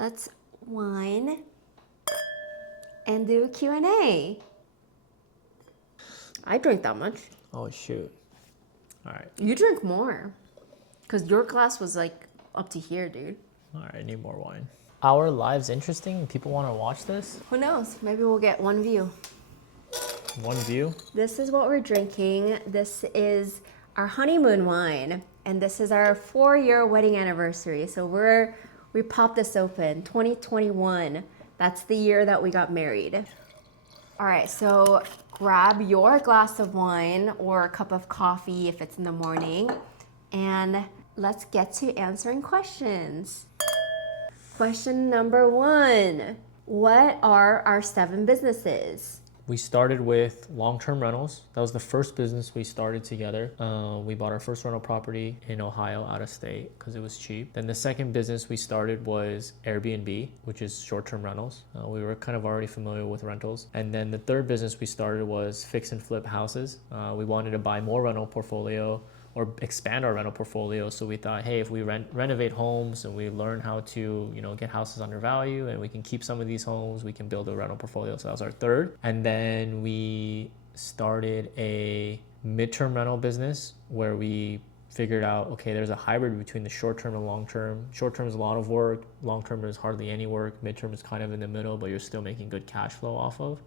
let's wine and do Q&A. I drink that much. Oh, shoot. All right. You drink more. Because your glass was like up to here, dude. All right, I need more wine. Our lives interesting? People want to watch this? Who knows? Maybe we'll get one view. One view? This is what we're drinking. This is our honeymoon wine. And this is our 4-year wedding anniversary. So we popped this open, 2021. That's the year that we got married. All right, so grab your glass of wine or a cup of coffee if it's in the morning, and let's get to answering questions. Question number 1. What are our 7 businesses? We started with long-term rentals. That was the first business we started together. We bought our first rental property in Ohio out of state because it was cheap. Then the second business we started was Airbnb, which is short-term rentals. We were kind of already familiar with rentals. And then the third business we started was fix and flip houses. We wanted to buy more rental portfolio or expand our rental portfolio. So we thought, hey, if we renovate homes and we learn how to, get houses under value and we can keep some of these homes, we can build a rental portfolio. So that was our third. And then we started a midterm rental business where we figured out, okay, there's a hybrid between the short-term and long-term. Short-term is a lot of work. Long-term is hardly any work. Midterm is kind of in the middle, but you're still making good cash flow off of.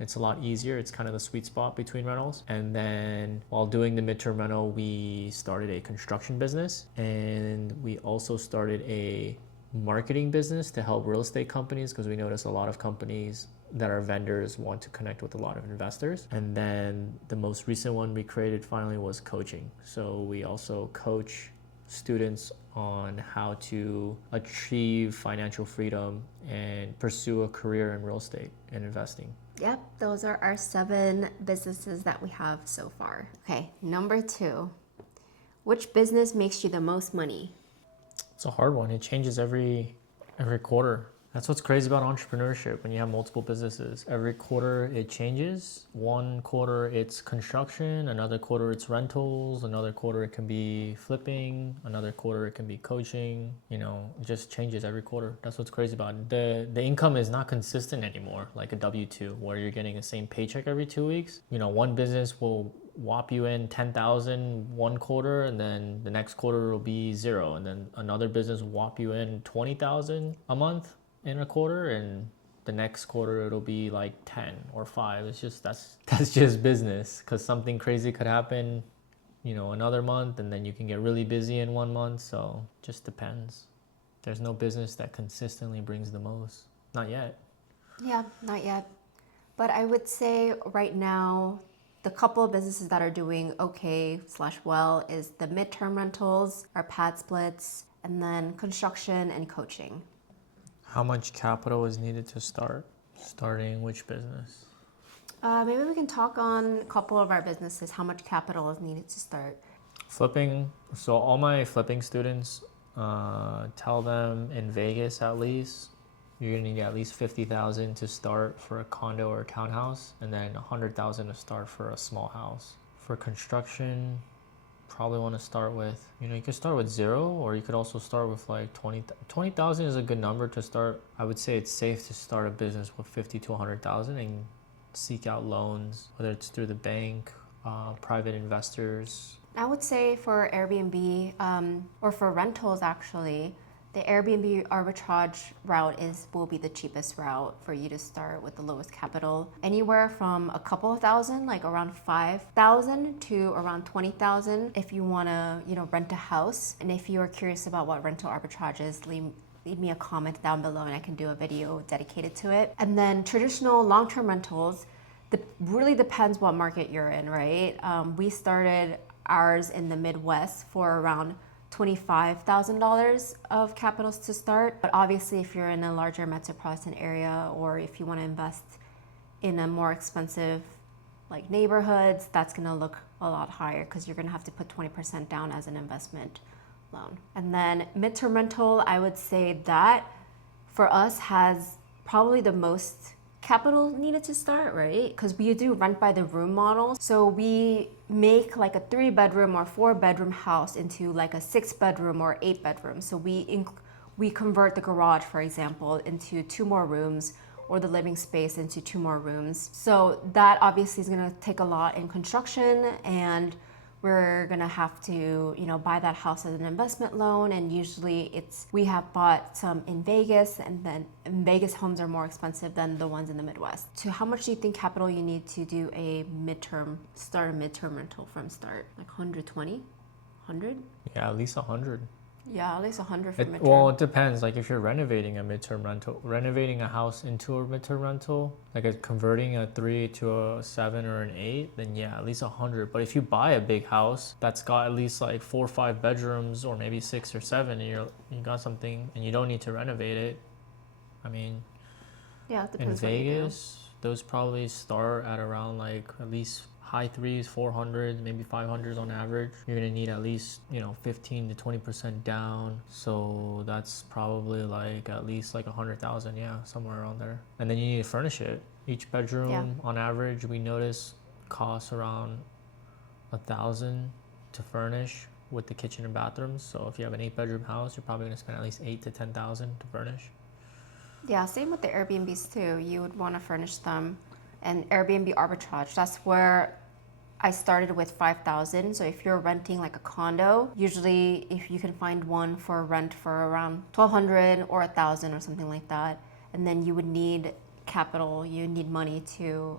It's a lot easier. It's kind of the sweet spot between rentals. And then while doing the midterm rental, we started a construction business, and we also started a marketing business to help real estate companies because we notice a lot of companies that are vendors want to connect with a lot of investors. And then the most recent one we created finally was coaching. So we also coach students on how to achieve financial freedom and pursue a career in real estate and investing. Yep, those are our 7 businesses that we have so far. Okay, number 2. Which business makes you the most money? It's a hard one. It changes every quarter. That's what's crazy about entrepreneurship when you have multiple businesses. Every quarter it changes. One quarter it's construction, another quarter it's rentals, another quarter it can be flipping, another quarter it can be coaching. It just changes every quarter. That's what's crazy about it. The income is not consistent anymore, like a W-2 where you're getting the same paycheck every 2 weeks. One business will whop you in 10,000 one quarter, and then the next quarter will be 0, and then another business will whop you in 20,000 a month in a quarter, and the next quarter it'll be like 10 or 5. It's just that's just business, because something crazy could happen another month, and then you can get really busy in 1 month. So just depends. There's no business that consistently brings the most, not yet. Yeah, not yet, but I would say right now the couple of businesses that are doing okay/well is the midterm rentals, our pad splits, and then construction and coaching. How much capital is needed to starting which business? Maybe we can talk on a couple of our businesses, how much capital is needed to start. Flipping. So all my flipping students, tell them in Vegas at least, you're gonna need at least 50,000 to start for a condo or a townhouse, and then 100,000 to start for a small house. For construction, probably want to start with, you could start with 0, or you could also start with like 20,000 is a good number to start. I would say it's safe to start a business with 50 to 100,000 and seek out loans, whether it's through the bank, private investors. I would say for Airbnb, or for rentals actually, the Airbnb arbitrage route will be the cheapest route for you to start with the lowest capital. Anywhere from a couple of thousand, like around 5,000 to around 20,000 if you want to, rent a house. And if you are curious about what rental arbitrage is, leave me a comment down below and I can do a video dedicated to it. And then traditional long-term rentals, really depends what market you're in, right? We started ours in the Midwest for around $25,000 of capitals to start. But obviously if you're in a larger metropolitan area, or if you want to invest in a more expensive like neighborhoods, that's going to look a lot higher because you're going to have to put 20% down as an investment loan. And then midterm rental, I would say that for us has probably the most capital needed to start, right? Because we do rent by the room model. So we make like a 3-bedroom or 4-bedroom house into like a 6-bedroom or 8-bedroom. So we we convert the garage, for example, into 2 more rooms, or the living space into 2 more rooms. So that obviously is gonna take a lot in construction, and we're gonna have to, buy that house as an investment loan. And usually we have bought some in Vegas, and then in Vegas homes are more expensive than the ones in the Midwest. So how much do you think capital you need to do start a midterm rental from start? Like 120, 100? Yeah, at least 100. Yeah, at least 100 for midterm. Well, it depends. Like if you're renovating a house into a midterm rental, like converting a 3 to a 7 or an 8, then yeah, at least 100. But if you buy a big house that's got at least like 4 or 5 bedrooms, or maybe 6 or 7, and you got something and you don't need to renovate it, I mean, yeah, it in depends what you do. Vegas, those probably start at around like at least high 3s, 400, maybe 500s on average. You're gonna need at least 15 to 20% down, so that's probably like at least like 100,000, yeah, somewhere around there. And then you need to furnish it. Each bedroom on average, we notice, costs around 1,000 to furnish with the kitchen and bathrooms. So if you have an 8-bedroom house, you're probably gonna spend at least 8 to 10,000 to furnish. Yeah, same with the Airbnbs too. You would want to furnish them. And Airbnb arbitrage, that's where I started with 5,000. So if you're renting like a condo, usually if you can find one for rent for around 1,200 or 1,000 or something like that, and then you would need capital, you need money to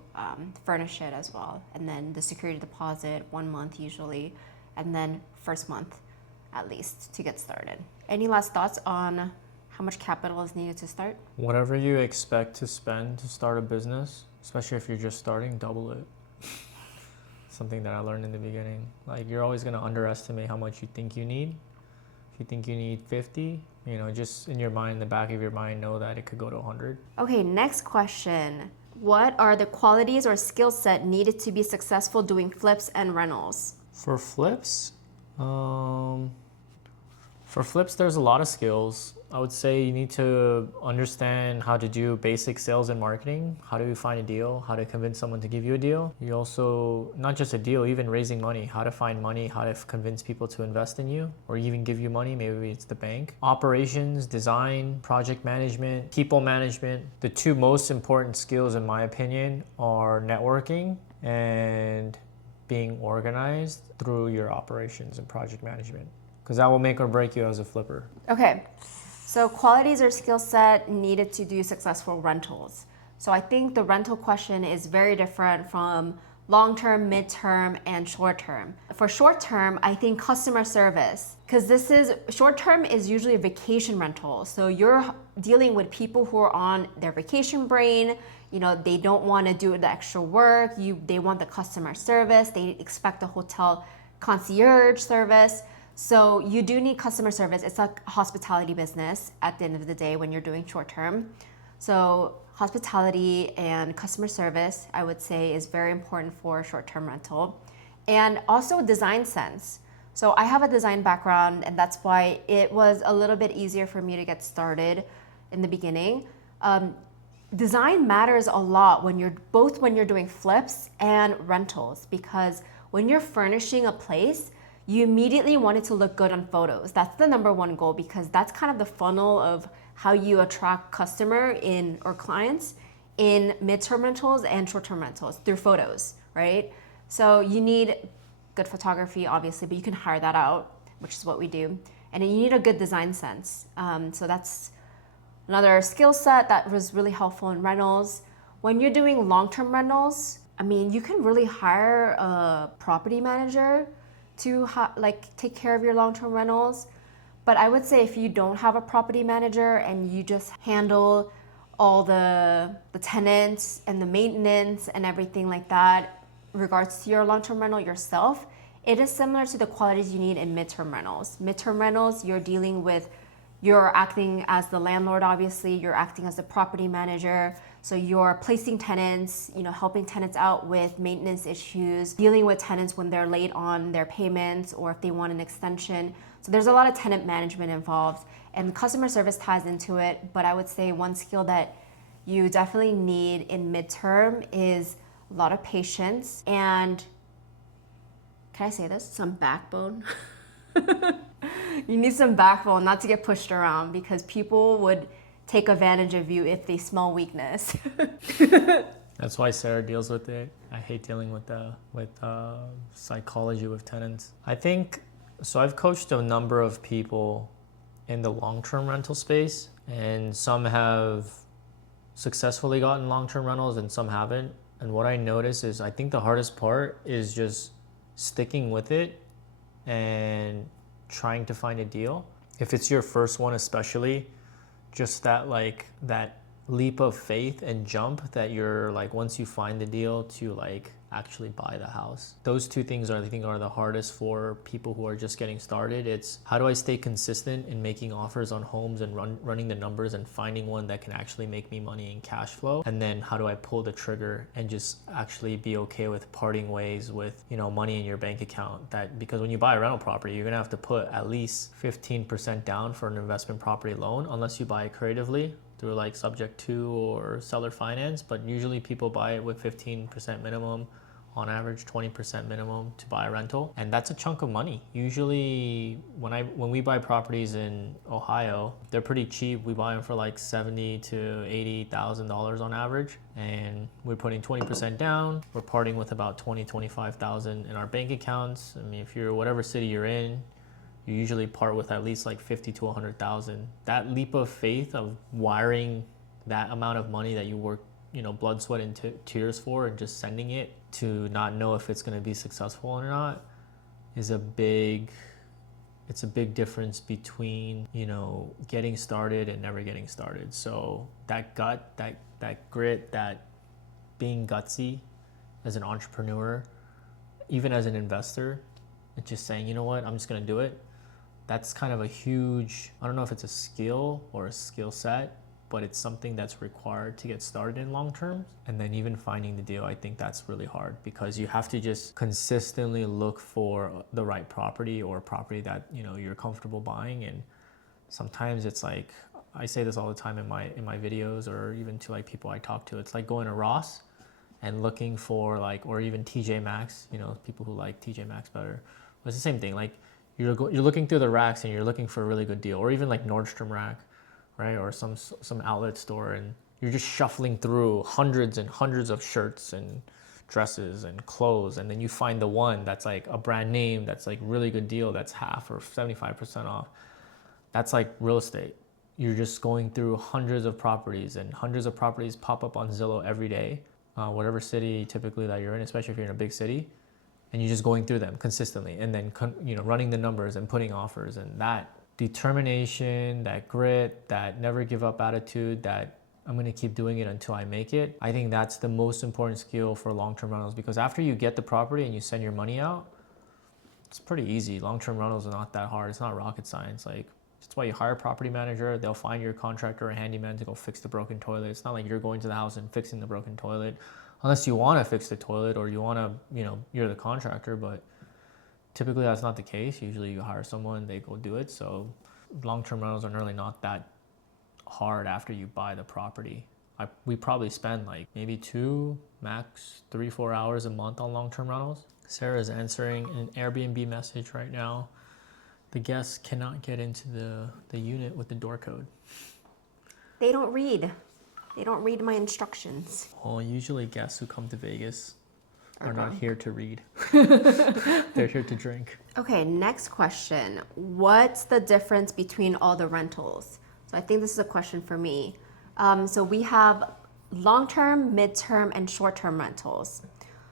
furnish it as well. And then the security deposit, 1 month usually, and then first month at least to get started. Any last thoughts on how much capital is needed to start? Whatever you expect to spend to start a business, especially if you're just starting, double it. Something that I learned in the beginning. Like, you're always going to underestimate how much you think you need. If you think you need 50, just in your mind, in the back of your mind, know that it could go to 100. Okay, next question. What are the qualities or skill set needed to be successful doing flips and rentals? For flips, there's a lot of skills. I would say you need to understand how to do basic sales and marketing. How do you find a deal? How to convince someone to give you a deal? You also, not just a deal, even raising money. How to find money, how to convince people to invest in you, or even give you money. Maybe it's the bank. Operations, design, project management, people management. The 2 most important skills, in my opinion, are networking and being organized through your operations and project management, because that will make or break you as a flipper. Okay, so qualities or skill set needed to do successful rentals. So I think the rental question is very different from long-term, mid-term, and short-term. For short-term, I think customer service, because short-term is usually a vacation rental. So you're dealing with people who are on their vacation brain. They don't want to do the extra work. They want the customer service. They expect a hotel concierge service. So you do need customer service. It's a hospitality business at the end of the day when you're doing short term. So hospitality and customer service, I would say, is very important for short-term rental. And also design sense. So I have a design background, and that's why it was a little bit easier for me to get started in the beginning. Design matters a lot when you're doing flips and rentals, because when you're furnishing a place, you immediately want it to look good on photos. That's the number 1 goal, because that's kind of the funnel of how you attract or clients in midterm rentals and short-term rentals, through photos, right? So you need good photography, obviously, but you can hire that out, which is what we do. And you need a good design sense. So that's another skill set that was really helpful in rentals. When you're doing long-term rentals, you can really hire a property manager to take care of your long-term rentals. But I would say if you don't have a property manager and you just handle all the tenants and the maintenance and everything like that in regards to your long-term rental yourself, it is similar to the qualities you need in midterm rentals. Midterm rentals, you're acting as the landlord, obviously, you're acting as the property manager. So you're placing tenants, helping tenants out with maintenance issues, dealing with tenants when they're late on their payments or if they want an extension. So there's a lot of tenant management involved, and customer service ties into it. But I would say one skill that you definitely need in midterm is a lot of patience and, can I say this? Some backbone. You need some backbone not to get pushed around because people would take advantage of you if they smell weakness. That's why Sarah deals with it. I hate dealing with psychology with tenants. I think, so I've coached a number of people in the long-term rental space, and some have successfully gotten long-term rentals and some haven't. And what I notice is I think the hardest part is just sticking with it and trying to find a deal. If it's your first one especially, just that leap of faith and jump that you're like, once you find the deal to like actually buy the house. Those two things I think are the hardest for people who are just getting started. It's how do I stay consistent in making offers on homes and running the numbers and finding one that can actually make me money and cash flow, and then how do I pull the trigger and just actually be okay with parting ways with, you know, money in your bank account. That because when you buy a rental property, you're gonna have to put at least 15% down for an investment property loan, unless you buy it creatively through like subject to or seller finance, but usually people buy it with 15% minimum, on average 20% minimum to buy a rental, and that's a chunk of money. Usually when we buy properties in Ohio, they're pretty cheap. We buy them for like $70,000 to $80,000 on average, and we're putting 20% down. We're parting with about $20,000-$25,000 in our bank accounts. I mean, if you're whatever city you're in, you usually part with at least like $50,000 to $100,000. That leap of faith of wiring that amount of money that you work, you know, blood, sweat, and tears for, and just sending it to not know if it's going to be successful or not is it's a big difference between, you know, getting started and never getting started. So that gut, that grit, that being gutsy as an entrepreneur, even as an investor, and just saying, you know what, I'm just going to do it. That's kind of a huge, I don't know if it's a skill or a skill set, but it's something that's required to get started in long term. And then even finding the deal, I think that's really hard because you have to just consistently look for the right property or a property that, you know, you're comfortable buying. And sometimes it's like, I say this all the time in my videos, or even to like people I talk to, it's like going to Ross and looking for like, or even TJ Maxx, you know, people who like TJ Maxx better. But it's the same thing. Like you're looking through the racks and you're looking for a really good deal, or even like Nordstrom rack, right? Or some outlet store, and you're just shuffling through hundreds and hundreds of shirts and dresses and clothes, and then you find the one that's like a brand name, that's like really good deal, that's half or 75% off. That's like real estate. You're just going through hundreds of properties, and hundreds of properties pop up on Zillow every day, whatever city typically that you're in, especially if you're in a big city, and you're just going through them consistently, and then you know, running the numbers and putting offers. And that determination, that grit, that never give up attitude, that I'm going to keep doing it until I make it. I think that's the most important skill for long-term rentals, because after you get the property and you send your money out, it's pretty easy. Long-term rentals are not that hard. It's not rocket science. Like, that's why you hire a property manager. They'll find your contractor or handyman to go fix the broken toilet. It's not like you're going to the house and fixing the broken toilet, unless you want to fix the toilet or you want to, you know, you're the contractor, but typically that's not the case. Usually you hire someone, they go do it. So long-term rentals are really not that hard after you buy the property. We probably spend like maybe 2, max 3-4 hours a month on long-term rentals. Sarah is answering an Airbnb message right now. The guests cannot get into the unit with the door code. They don't read. They don't read my instructions. Well, usually guests who come to Vegas are not here to read. They're here to drink. Okay, next question. What's the difference between all the rentals? So I think this is a question for me. So we have long-term, mid-term, and short-term rentals.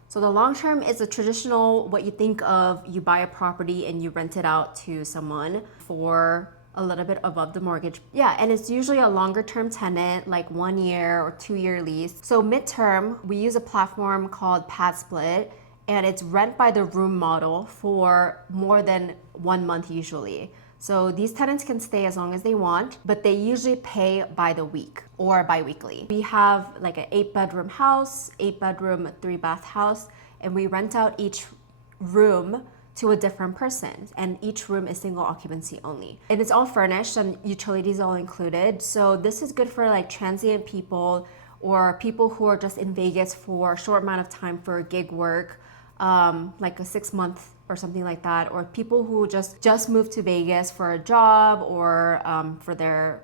So the long-term is a traditional, what you think of, you buy a property and you rent it out to someone for a little bit above the mortgage. Yeah, and it's usually a longer term tenant, like 1 year or 2 year lease. So midterm, we use a platform called Pad Split, and it's rent by the room model for more than 1 month usually. So these tenants can stay as long as they want, but they usually pay by the week or bi-weekly. We have like an 8-bedroom house, 8-bedroom, 3-bath house, and we rent out each room to a different person, and each room is single occupancy only. And it's all furnished and utilities all included. So this is good for like transient people or people who are just in Vegas for a short amount of time for gig work. like a 6 month or something like that, or people who just moved to Vegas for a job or for their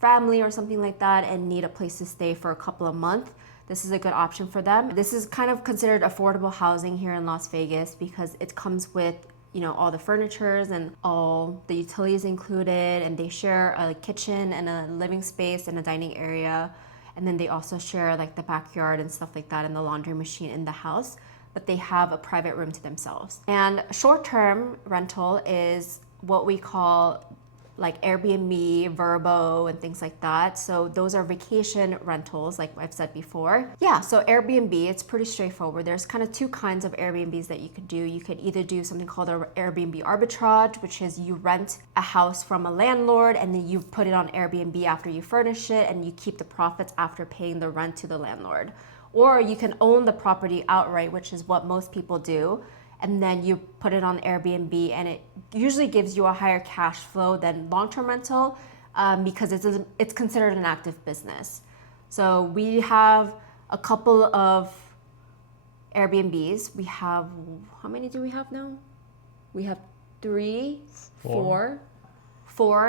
family or something like that and need a place to stay for a couple of months. This is a good option for them. This is kind of considered affordable housing here in Las Vegas because it comes with all the furnitures and all the utilities included, and they share a kitchen and a living space and a dining area, and then they also share like the backyard and stuff like that and the laundry machine in the house, but they have a private room to themselves. And short-term rental is what we call like Airbnb, Verbo, and things like that. So those are vacation rentals, like I've said before. Yeah, so Airbnb, it's pretty straightforward. There's kind of two kinds of Airbnbs that you could do. You could either do something called an Airbnb arbitrage, which is you rent a house from a landlord and then you put it on Airbnb after you furnish it and you keep the profits after paying the rent to the landlord. Or you can own the property outright, which is what most people do, and then you put it on Airbnb, and it usually gives you a higher cash flow than long-term rental because it's considered an active business. So we have a couple of Airbnbs. We have, how many do we have now? We have four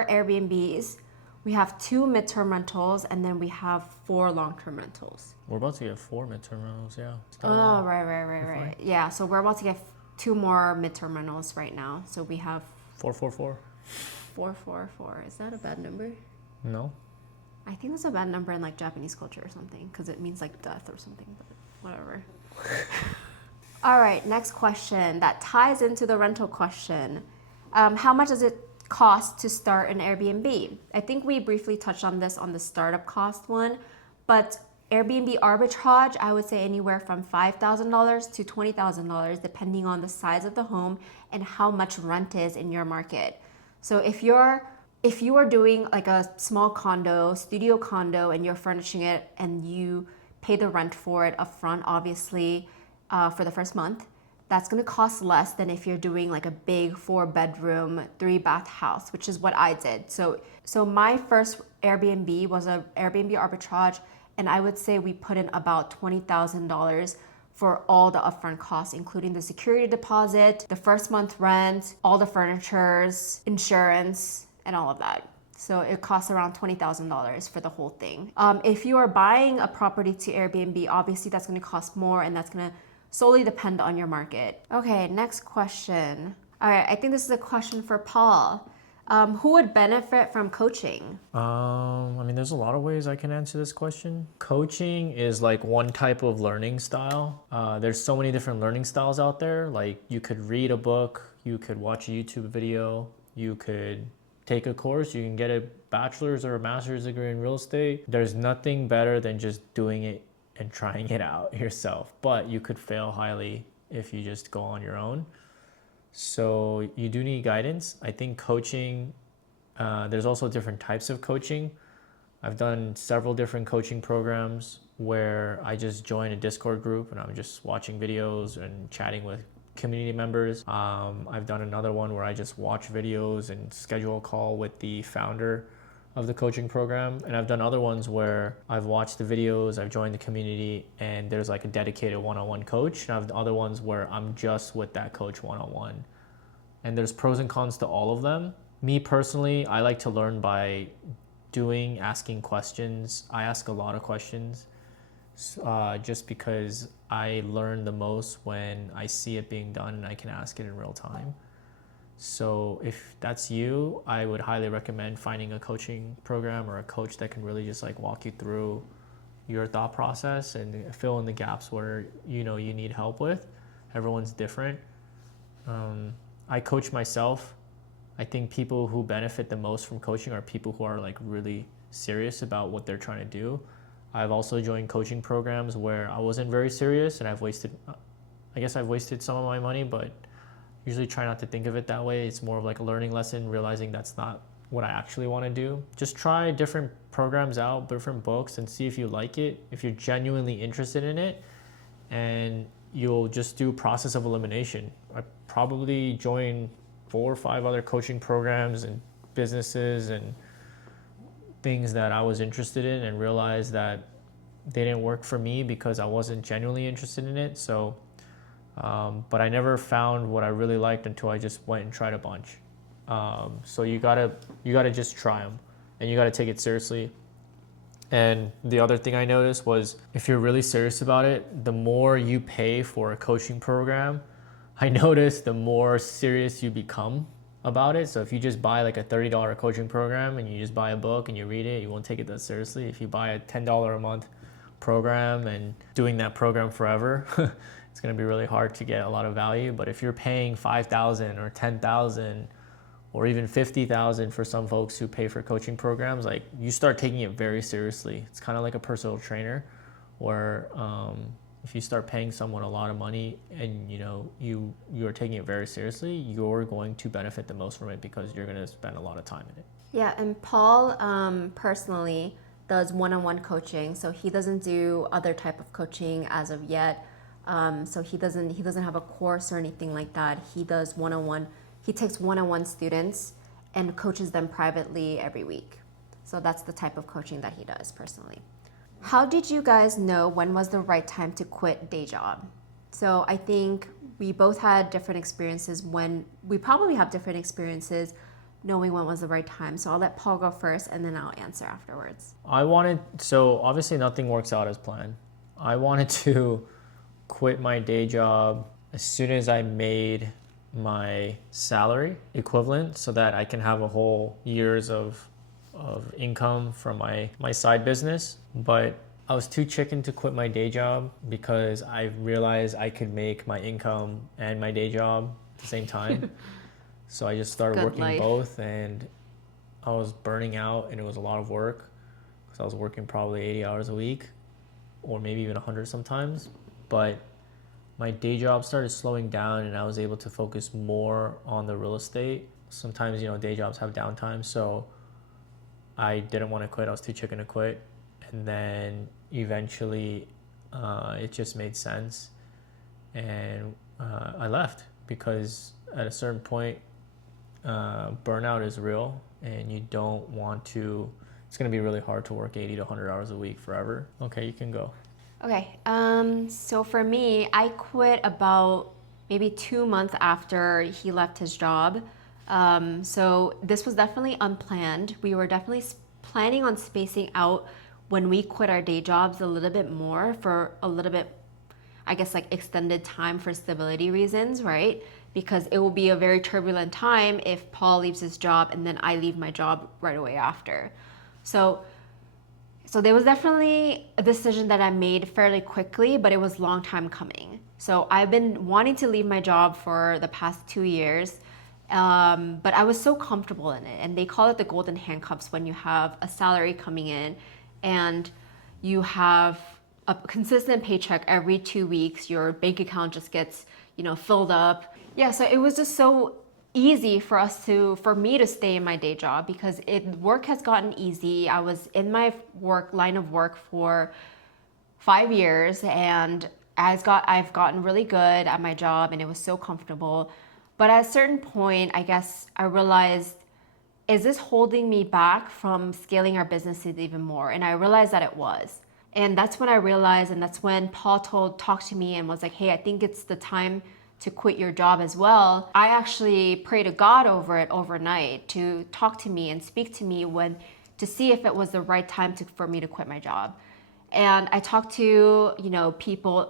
Airbnbs. We have 2 midterm rentals, and then we have 4 long-term rentals. We're about to get 4 midterm rentals, yeah. Oh, right. Yeah, so we're about to get 2 more midterm rentals right now. So we have 444. 444. Is that a bad number? No. I think that's a bad number in like Japanese culture or something because it means like death or something, but whatever. All right, next question that ties into the rental question. How much does it cost to start an Airbnb? I think we briefly touched on this on the startup cost one, but Airbnb arbitrage, I would say anywhere from $5,000 to $20,000 depending on the size of the home and how much rent is in your market. So if you are doing like a small condo, studio condo, and you're furnishing it and you pay the rent for it upfront, obviously, for the first month, that's gonna cost less than if you're doing like a big 4-bedroom, 3-bath house, which is what I did. So my first Airbnb was an Airbnb arbitrage, and I would say we put in about $20,000 for all the upfront costs, including the security deposit, the first month rent, all the furnitures, insurance, and all of that. So it costs around $20,000 for the whole thing. If you are buying a property to Airbnb, obviously that's gonna cost more, and that's gonna solely depend on your market. Okay, next question. All right, I think this is a question for Paul. Who would benefit from coaching? I mean, there's a lot of ways I can answer this question. Coaching is like one type of learning style. There's so many different learning styles out there. Like you could read a book, you could watch a YouTube video, you could take a course, you can get a bachelor's or a master's degree in real estate. There's nothing better than just doing it and trying it out yourself, but you could fail highly if you just go on your own. So you do need guidance. I think coaching, there's also different types of coaching. I've done several different coaching programs where I just join a Discord group and I'm just watching videos and chatting with community members. I've done another one where I just watch videos and schedule a call with the founder of the coaching program. And I've done other ones where I've watched the videos, I've joined the community, and there's like a dedicated one-on-one coach. And I've other ones where I'm just with that coach one-on-one. And there's pros and cons to all of them. Me personally, I like to learn by doing, asking questions. I ask a lot of questions just because I learn the most when I see it being done and I can ask it in real time. So if that's you, I would highly recommend finding a coaching program or a coach that can really just like walk you through your thought process and fill in the gaps where you need help with. Everyone's different. I coach myself. I think people who benefit the most from coaching are people who are like really serious about what they're trying to do. I've also joined coaching programs where I wasn't very serious and I've wasted some of my money, but usually try not to think of it that way. It's more of like a learning lesson, realizing that's not what I actually want to do. Just try different programs out, different books, and see if you like it, if you're genuinely interested in it, and you'll just do process of elimination. I probably joined 4 or 5 other coaching programs and businesses and things that I was interested in and realized that they didn't work for me because I wasn't genuinely interested in it. So But I never found what I really liked until I just went and tried a bunch. So you gotta just try them, and you gotta take it seriously. And the other thing I noticed was if you're really serious about it, the more you pay for a coaching program, I noticed the more serious you become about it. So if you just buy like a $30 coaching program and you just buy a book and you read it, you won't take it that seriously. If you buy a $10 a month program and doing that program forever, it's going to be really hard to get a lot of value. But if you're paying $5,000 or $10,000 or even $50,000 for some folks who pay for coaching programs, like you start taking it very seriously. It's kind of like a personal trainer, where if you start paying someone a lot of money and you're taking it very seriously, you're going to benefit the most from it because you're going to spend a lot of time in it. Yeah, and Paul personally does one-on-one coaching, so he doesn't do other type of coaching as of yet. So he doesn't have a course or anything like that. He does one-on-one. He takes one-on-one students and coaches them privately every week. So that's the type of coaching that he does personally. How did you guys know when was the right time to quit day job? So I think we both had different experiences we probably have different experiences knowing when was the right time. So I'll let Paul go first and then I'll answer afterwards. So obviously nothing works out as planned. I wanted to quit my day job as soon as I made my salary equivalent so that I can have a whole years of income from my side business. But I was too chicken to quit my day job because I realized I could make my income and my day job at the same time. So I just started working both, and I was burning out, and it was a lot of work because I was working probably 80 hours a week or maybe even 100 sometimes. But my day job started slowing down and I was able to focus more on the real estate. Sometimes, day jobs have downtime, so I didn't want to quit. I was too chicken to quit. And then eventually it just made sense. And I left because at a certain point, burnout is real and you don't want to, it's going to be really hard to work 80 to 100 hours a week forever. Okay, you can go. Okay, so for me, I quit about maybe 2 months after he left his job. So this was definitely unplanned. We were definitely planning on spacing out when we quit our day jobs a little bit more for a little bit, I guess, like extended time for stability reasons, right? Because it will be a very turbulent time if Paul leaves his job and then I leave my job right away after. So there was definitely a decision that I made fairly quickly, but it was a long time coming. So I've been wanting to leave my job for the past 2 years, but I was so comfortable in it. And they call it the golden handcuffs when you have a salary coming in and you have a consistent paycheck every 2 weeks. Your bank account just gets, filled up. Yeah, so it was just so easy for me to stay in my day job because work has gotten easy. I was in my line of work for 5 years and I've gotten really good at my job and it was so comfortable. But at a certain point, I guess I realized, is this holding me back from scaling our businesses even more? And I realized that it was. And that's when I realized, and that's when Paul talked to me and was like, hey, I think it's the time to quit your job as well. I actually prayed to God over it overnight to talk to me and speak to me to see if it was the right time for me to quit my job. And I talked to,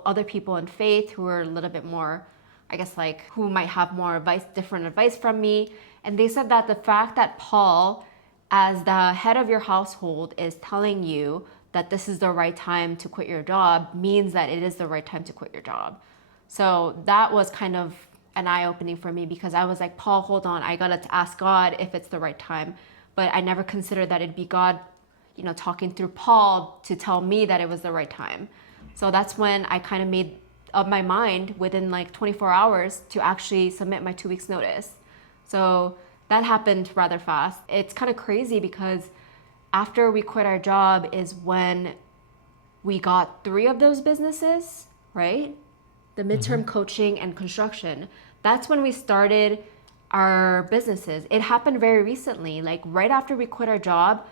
other people in faith who were a little bit more, I guess, like who might have more different advice from me. And they said that the fact that Paul, as the head of your household, is telling you that this is the right time to quit your job means that it is the right time to quit your job. So that was kind of an eye-opening for me because I was like, Paul, hold on, I gotta ask God if it's the right time. But I never considered that it'd be God, talking through Paul to tell me that it was the right time. So that's when I kind of made up my mind within like 24 hours to actually submit my 2 weeks notice. So that happened rather fast. It's kind of crazy because after we quit our job is when we got 3 of those businesses, right? The midterm coaching and construction. That's when we started our businesses. It happened very recently, like right after we quit our job,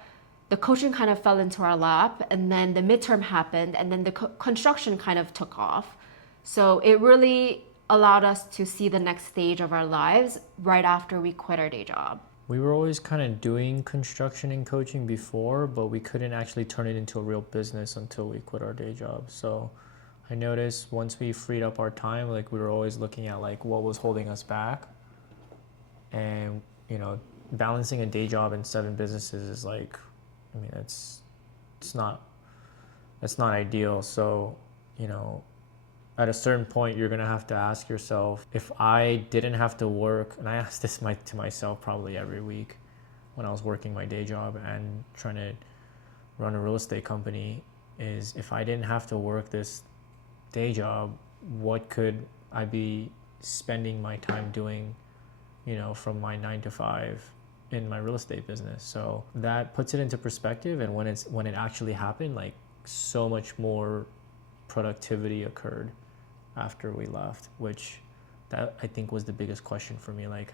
the coaching kind of fell into our lap and then the midterm happened and then the construction kind of took off. So it really allowed us to see the next stage of our lives right after we quit our day job. We were always kind of doing construction and coaching before, but we couldn't actually turn it into a real business until we quit our day job. So I noticed once we freed up our time, like we were always looking at like what was holding us back. And, you know, balancing a day job and 7 businesses is like, I mean, it's not ideal. So, you know, at a certain point, you're gonna have to ask yourself, if I didn't have to work, and I ask this to myself probably every week when I was working my day job and trying to run a real estate company, is if I didn't have to work this day job, what could I be spending my time doing, you know, from my 9 to 5 in my real estate business? So that puts it into perspective. And when it actually happened, like so much more productivity occurred after we left, which that I think was the biggest question for me. Like,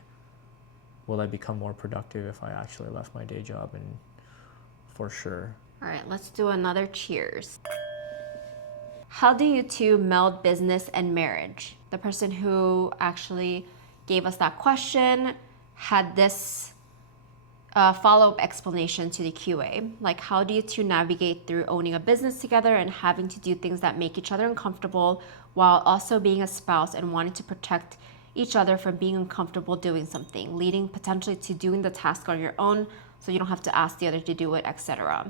will I become more productive if I actually left my day job? And for sure. All right, let's do another cheers. How do you two meld business and marriage? The person who actually gave us that question had this follow-up explanation to the QA. Like, how do you two navigate through owning a business together and having to do things that make each other uncomfortable while also being a spouse and wanting to protect each other from being uncomfortable doing something, leading potentially to doing the task on your own so you don't have to ask the other to do it, etc.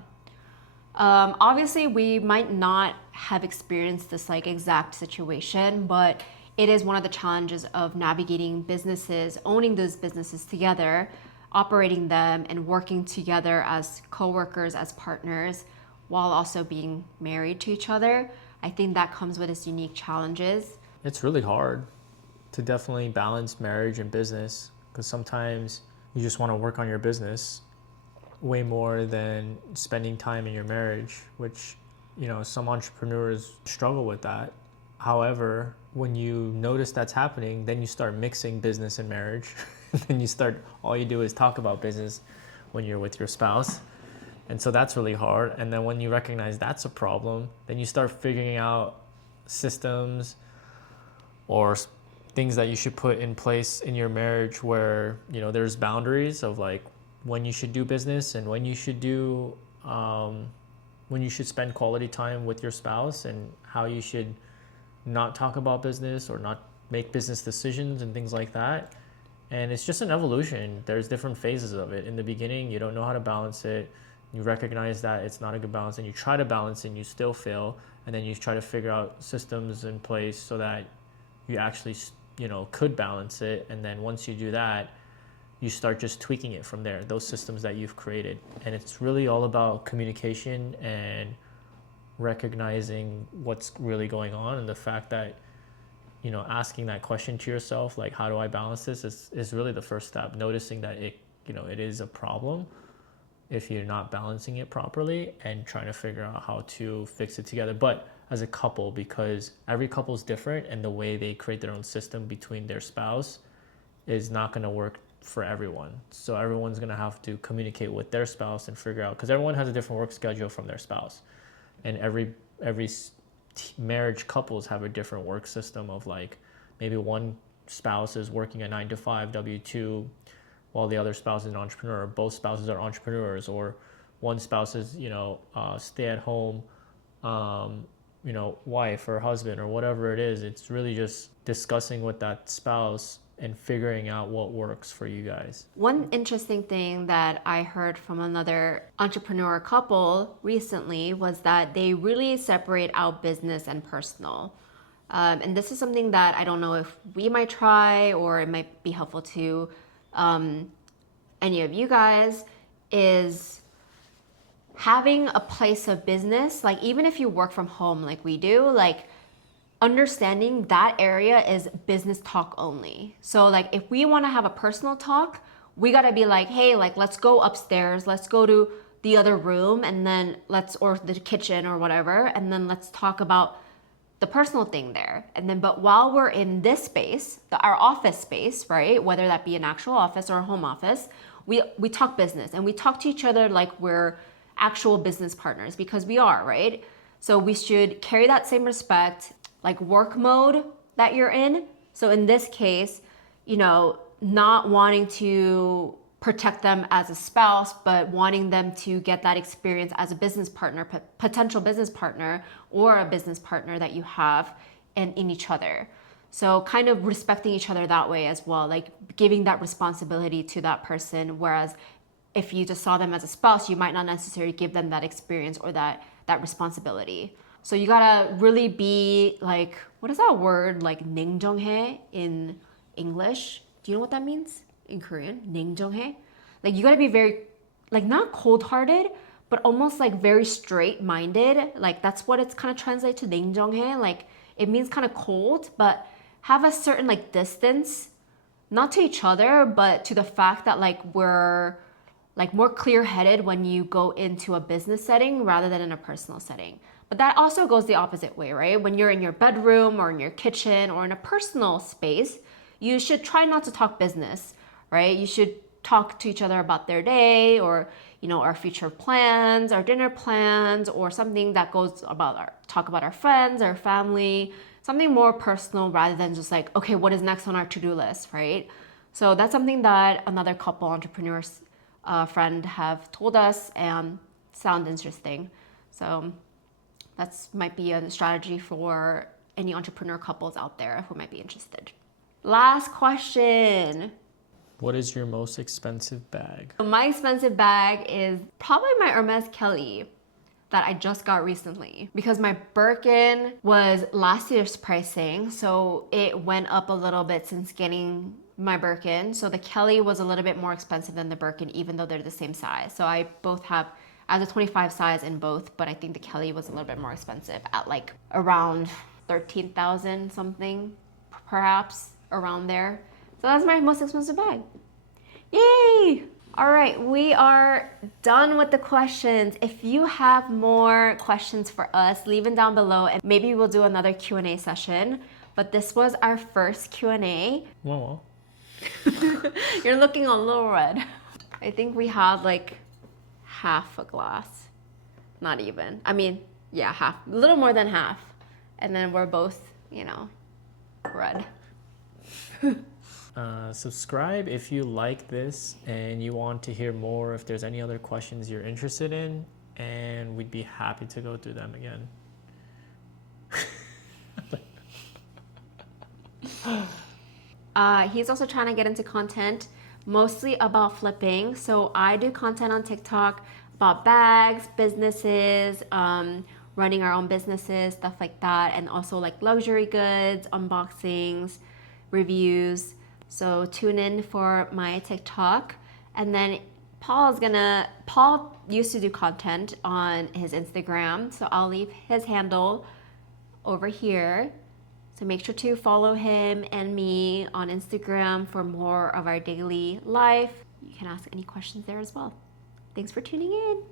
Obviously, we might not have experienced this like exact situation, but it is one of the challenges of navigating businesses, owning those businesses together, operating them and working together as co-workers, as partners, while also being married to each other. I think that comes with its unique challenges. It's really hard to definitely balance marriage and business, because sometimes you just want to work on your business way more than spending time in your marriage, which, you know, some entrepreneurs struggle with that. However, when you notice that's happening, then you start mixing business and marriage. Then all you do is talk about business when you're with your spouse. And so that's really hard. And then when you recognize that's a problem, then you start figuring out systems or things that you should put in place in your marriage where, you know, there's boundaries of like when you should do business and when you should spend quality time with your spouse, and how you should not talk about business or not make business decisions and things like that. And it's just an evolution. There's different phases of it. In the beginning, you don't know how to balance it. You recognize that it's not a good balance, and you try to balance it and you still fail. And then you try to figure out systems in place so that you actually, you know, could balance it. And then once you do that, you start just tweaking it from there, those systems that you've created. And it's really all about communication and recognizing what's really going on, and the fact that, you know, asking that question to yourself, like, how do I balance this, is really the first step. Noticing that it is a problem if you're not balancing it properly, and trying to figure out how to fix it together. But as a couple, because every couple is different, and the way they create their own system between their spouse is not going to work for everyone. So everyone's going to have to communicate with their spouse and figure out, because everyone has a different work schedule from their spouse. And every marriage couples have a different work system of like, maybe one spouse is working a 9 to 5 W-2 while the other spouse is an entrepreneur, or both spouses are entrepreneurs, or one spouse is, you know, stay at home, you know, wife or husband or whatever it is. It's really just discussing with that spouse and figuring out what works for you guys. One interesting thing that I heard from another entrepreneur couple recently was that they really separate out business and personal. And this is something that I don't know if we might try, or it might be helpful to any of you guys, is having a place of business. Like, even if you work from home like we do, like, understanding that area is business talk only. So like, if we want to have a personal talk, we got to be like, hey, like, let's go upstairs, let's go to the other room, and then or the kitchen or whatever, and then let's talk about the personal thing there. And then, but while we're in this space, our office space, right, whether that be an actual office or a home office, we talk business, and we talk to each other like we're actual business partners, because we are, right? So we should carry that same respect. Like, work mode that you're in, So in this case, you know, not wanting to protect them as a spouse, but wanting them to get that experience as a business partner, potential business partner, or a business partner that you have and in each other. So kind of respecting each other that way as well, like giving that responsibility to that person. Whereas if you just saw them as a spouse, you might not necessarily give them that experience or that responsibility. So you gotta really be like, what is that word, like 냉정해 in English? Do you know what that means in Korean? 냉정해? Like you gotta be very, like not cold-hearted, but almost like very straight-minded. Like that's what it's kind of translated to, 냉정해. Like it means kind of cold, but have a certain like distance, not to each other, but to the fact that like we're like more clear-headed when you go into a business setting rather than in a personal setting. But that also goes the opposite way, right? When you're in your bedroom or in your kitchen or in a personal space, you should try not to talk business, right? You should talk to each other about their day, or you know, our future plans, our dinner plans, or something that goes about talk about our friends, our family, something more personal rather than just like, okay, what is next on our to-do list, right? So that's something that another couple entrepreneurs friend have told us and sound interesting. So that's might be a strategy for any entrepreneur couples out there who might be interested. Last question. What is your most expensive bag? My expensive bag is probably my Hermes Kelly that I just got recently, because my Birkin was last year's pricing, so it went up a little bit since getting my Birkin. So the Kelly was a little bit more expensive than the Birkin, even though they're the same size. So I both have as a 25 size in both, but I think the Kelly was a little bit more expensive at like around 13,000 something, perhaps around there. So that's my most expensive bag. Yay! All right, we are done with the questions. If you have more questions for us, leave them down below and maybe we'll do another Q&A session. But this was our first Q&A. Well. You're looking a little red. I think we had like half a glass. Not even. I mean, yeah, half. A little more than half. And then we're both, you know, red. Subscribe if you like this and you want to hear more, if there's any other questions you're interested in, and we'd be happy to go through them again. He's also trying to get into content mostly about flipping. So I do content on TikTok about bags, businesses, running our own businesses, stuff like that, and also like luxury goods, unboxings, reviews. So tune in for my TikTok. And then Paul used to do content on his Instagram, so I'll leave his handle over here. So make sure to follow him and me on Instagram for more of our daily life. You can ask any questions there as well. Thanks for tuning in.